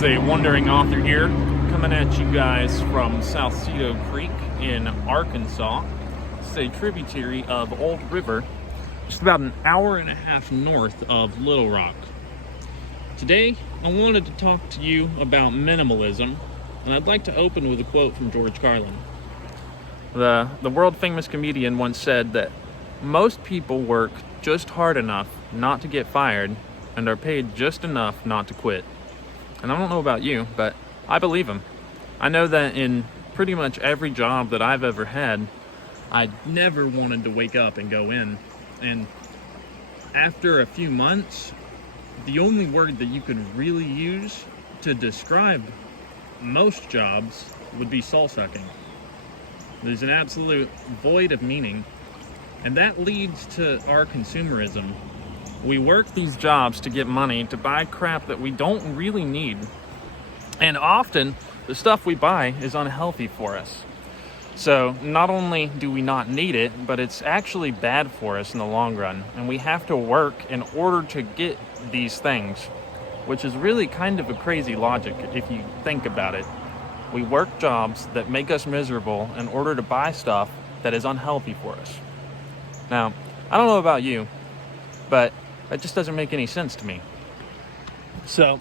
is a wandering author here, coming at you guys from Salcedo Creek in Arkansas. It's a tributary of Old River, just about an hour and a half north of Little Rock. Today, I wanted to talk to you about minimalism, and I'd like to open with a quote from George Carlin. The world-famous comedian once said that most people work just hard enough not to get fired and are paid just enough not to quit. And I don't know about you, but I believe him. I know that in pretty much every job that I've ever had, I never wanted to wake up and go in. And after a few months, the only word that you could really use to describe most jobs would be soul-sucking. There's an absolute void of meaning, and that leads to our consumerism. We work these jobs to get money to buy crap that we don't really need. And often, the stuff we buy is unhealthy for us. So not only do we not need it, but it's actually bad for us in the long run. And we have to work in order to get these things, which is really kind of a crazy logic if you think about it. We work jobs that make us miserable in order to buy stuff that is unhealthy for us. Now, I don't know about you, but that just doesn't make any sense to me. So,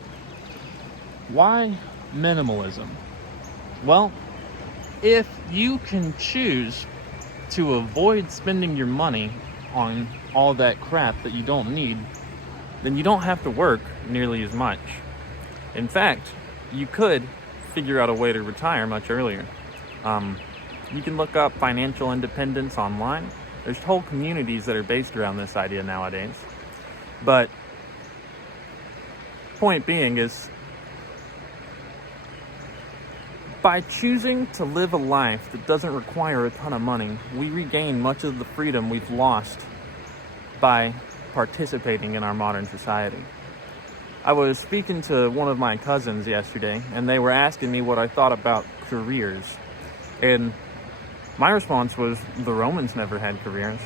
why minimalism? Well, if you can choose to avoid spending your money on all that crap that you don't need, then you don't have to work nearly as much. In fact, you could figure out a way to retire much earlier. You can look up financial independence online. There's whole communities that are based around this idea nowadays. But point being is, by choosing to live a life that doesn't require a ton of money, we regain much of the freedom we've lost by participating in our modern society. I was speaking to one of my cousins yesterday, and they were asking me what I thought about careers. And my response was, the Romans never had careers.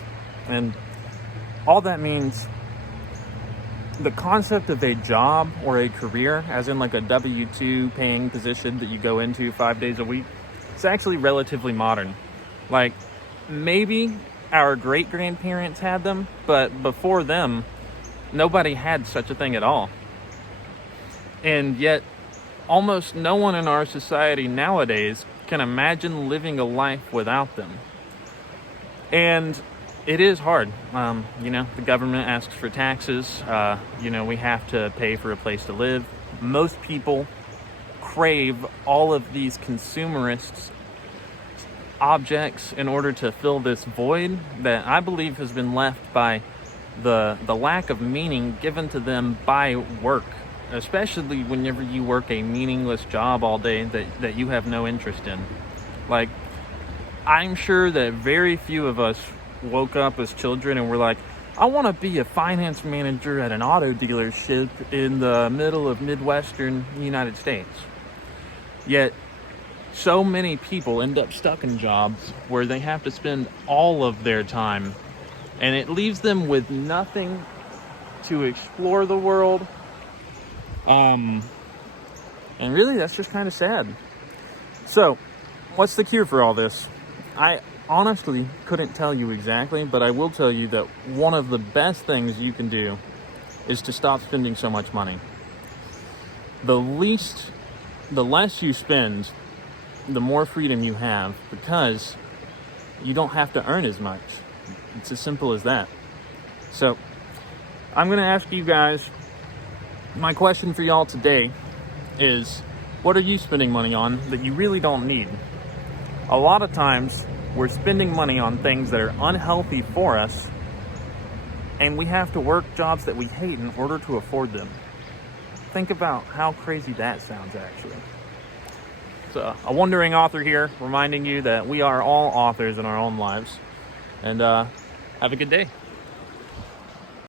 And all that means, the concept of a job or a career, as in like a W-2 paying position that you go into 5 days a week, it's actually relatively modern. Like, maybe our great-grandparents had them, but before them, nobody had such a thing at all. And yet, almost no one in our society nowadays can imagine living a life without them. And it is hard. The government asks for taxes. We have to pay for a place to live. Most people crave all of these consumerist objects in order to fill this void that I believe has been left by the lack of meaning given to them by work, especially whenever you work a meaningless job all day that you have no interest in. Like, I'm sure that very few of us woke up as children and were like, I want to be a finance manager at an auto dealership in the middle of Midwestern United States. Yet, so many people end up stuck in jobs where they have to spend all of their time, and it leaves them with nothing to explore the world. And really, that's just kind of sad. So, what's the cure for all this? I honestly couldn't tell you exactly, but I will tell you that one of the best things you can do is to stop spending so much money. The less you spend, the more freedom you have, because you don't have to earn as much. It's as simple as that. So, I'm going to ask you guys, my question for y'all today is, what are you spending money on that you really don't need? A lot of times, we're spending money on things that are unhealthy for us, and we have to work jobs that we hate in order to afford them. Think about how crazy that sounds, actually. So, a wandering author here, reminding you that we are all authors in our own lives. And have a good day.